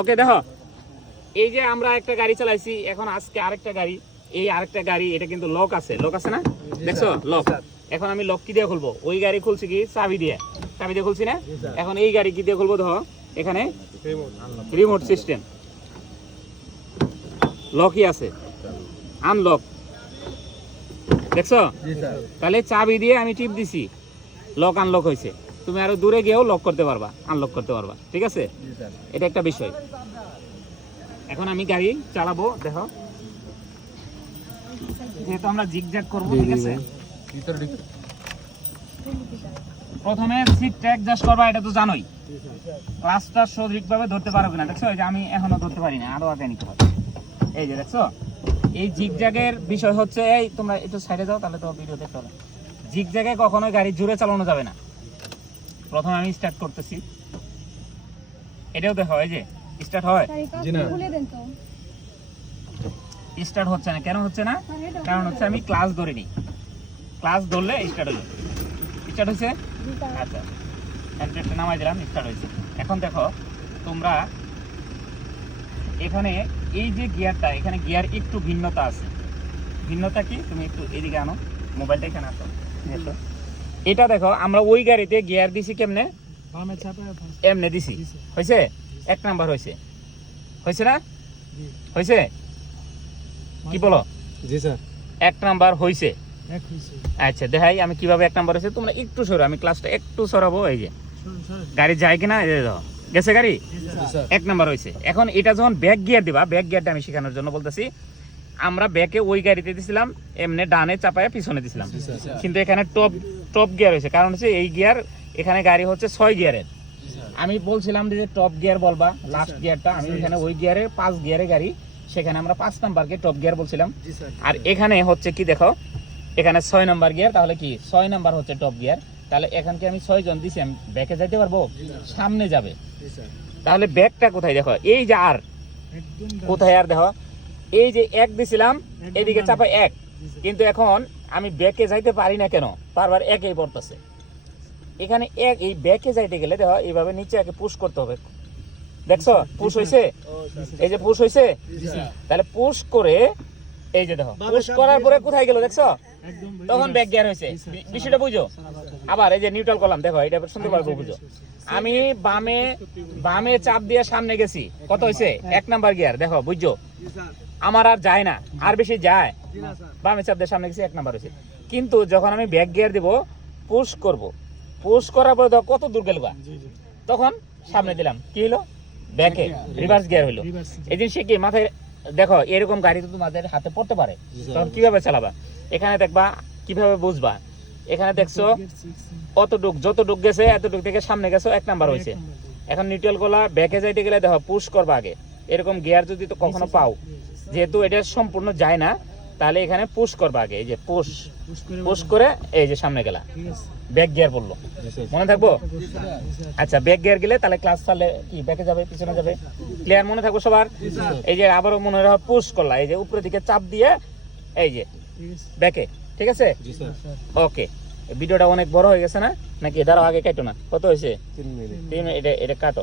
ওকে দেখো, এই যে আমরা একটা গাড়ি চালাইছি, এখন আজকে আরেকটা গাড়ি, এই আরেকটা গাড়ি, এটা কিন্তু লক আছে না, দেখছো লক। এখন আমি লক কি দিয়ে খুলবো? ওই গাড়ি খুলছি কি চাবি দিয়ে খুলছি না। এখন এই গাড়ি কি দিয়ে খুলবো? দেখো এখানে রিমোট সিস্টেম, লকই আছে, আনলক, দেখছো? তাহলে চাবি দিয়ে আমি টিপ দিছি, লক আনলক হয়েছে। তুমি আরো দূরে গিয়েও লক করতে পারবা, আনলক করতে পারবা, ঠিক আছে? এটা একটা বিষয়। এখন আমি গাড়ি চালাবো, দেখো যেহেতু আমরা জিগজ্যাগ করবো, ঠিক আছে? প্রথমে সিটটা অ্যাডজাস্ট করবা, এটা তো জানোই। ক্লাসটা সঠিকভাবে ধরতে পারো কিনা, দেখছো? এই যে আমি এখনো ধরতে পারি না, আরো আগে নিতে হবে। এই যে দেখছো, এই জিগজ্যাগের বিষয় হচ্ছে, এই তোমরা একটু সাইডে যাও, তাহলে তো ভিডিও দেখতে হবে। জিগজ্যাগে কখনোই গাড়ি জোরে চালানো যাবে না। প্রথমে আমি স্টার্ট করতেছি, এটাও দেখো, এই যে স্টার্ট হয়, স্টার্ট হচ্ছে না। কেন হচ্ছে না? কারণ হচ্ছে আমি ক্লাস ধরিনি। ক্লাস ধরলে স্টার্ট হলো। স্টার্ট হয়েছে? আচ্ছা, একটা নামাই দিলাম, স্টার্ট হয়েছে। এখন দেখো তোমরা এখানে এই যে গিয়ারটা, এখানে গিয়ার একটু ভিন্নতা আছে। ভিন্নতা কি? তুমি একটু এদিকে আনো, মোবাইলটা এখানে আসো। এটা দেখো, আমরা ওই গাড়িতে গিয়ার দিছি কেমনে? এমনে দিছি, হয়েছে? 1 নাম্বার হয়েছে, হয়েছে না? হয়েছে কি বলো? জি স্যার, 1 নাম্বার হয়েছে। আচ্ছা দেখাই আমি কিভাবে 1 নাম্বার হয়েছে। তোমরা একটু সরো, আমি ক্লাসটা একটু সরাবো। এই যে গাড়ি যায় কিনা, এই দেখো গেছে গাড়ি, 1 নাম্বার হয়েছে। এখন এটা যখন ব্যাক গিয়ার দিবা, ব্যাক গিয়ারটা আমি শেখানোর জন্য বলতেছি। আমরা ব্যাকে ওই গাড়িতে দিছিলাম এমনি ডানে চাপায় পিছনে দিছিলাম, কিন্তু এখানে টপ গিয়ার হয়েছে। কারণ হচ্ছে এই গিয়ার, এখানে গাড়ি হচ্ছে 6 গিয়ারের। আমি বলছিলাম যে টপ গিয়ার বলবা, লাস্ট গিয়ারটা আমি এখানে ওই গিয়ারে 5 গিয়ারের গাড়ি, সেখানে আমরা 5 নাম্বারকে টপ গিয়ার বলছিলাম। আর এখানে হচ্ছে কি দেখো, এখানে 6 নাম্বার গিয়ার, তাহলে কি 6 নাম্বার হচ্ছে টপ গিয়ার। তাহলে এখান কি আমি 6 জন দিছি, আমি ব্যাকে যাইতে পারবো? সামনে যাবে। তাহলে ব্যাকটা কোথায়? দেখো এই যে আর কোথায়, আর দেখো এই যে 1 দিছিলাম, এদিকে চাপা 1, কিন্তু এখন আমি ব্যাকে যাইতে পারি না। কেন? বারবার 1এই পড়তেছে। এখানে 1, এই ব্যাকে যাইতে গেলে দেখো এইভাবে নিচে আগে পুশ করতে হবে। দেখছো পুশ হয়েছে? এই যে পুশ হয়েছে। তাহলে পুশ করে, এই যে দেখো পুশ করার পরে কোথায় গেল দেখছো? তখন ব্যাক গিয়ার হয়েছে। বিষয়টা বুঝো? আবার এই যে নিউট্রাল করলাম, দেখো এটা সুন্দরভাবে বুঝো। আমি বামে চাপ দিয়ে সামনে গেছি, কত হয়েছে? 1 নাম্বার গিয়ার। দেখো বুঝছো? আমার আর যায় না, আর বেশি যায়। বামে চাপ দিয়ে সামনে গেছি, 1 নাম্বার হয়েছে। কিন্তু যখন আমি ব্যাক গিয়ার দিব, পুশ করব, পুশ করার পরে কত দূর গেল, তখন সামনে দিলাম, কি হলো? ব্যাকে রিভার্স গিয়ার হলো। এই জিনিস কি মাথায় দেখো, এরকম গাড়ি তো তোমাদের হাতে পড়তে পারে, তখন কিভাবে চালাবা? এখানে দেখবা, কিভাবে বুঝবা? এখানে দেখছো অতটুক, যতটুক গেছে এতটুক থেকে সামনে গেছো, 1 নাম্বার হয়েছে। এখন নিউট্রাল করলা, ব্যাকে যাইতে গেলে দেখো পুশ করবা আগে। এরকম গিয়ার যদি তো কখনো পাও, যেহেতু এটা সম্পূর্ণ যায় না, তাহলে এখানে পুশ করবা আগে। এই যে পুশ করে এই যে সামনে গেলা, ব্যাক গিয়ার বললো, মনে থাকবো? আচ্ছা, ব্যাক গিয়ার গেলে তাহলে ক্লাস চালে কি ব্যাকে যাবে, পিছনে যাবে? ক্লিয়ার মনে থাকবো সবার? এই যে আবারও মনে রাখো, পুশ করলা, এই যে উপরের দিকে চাপ দিয়ে এই যে ব্যাকে, ঠিক আছে? ওকে, ভিডিওটা অনেক বড় হয়ে গেছে না নাকি? এটারও আগে কাটো না, কত হয়েছে? 3 মিনিট। এটা কাটো।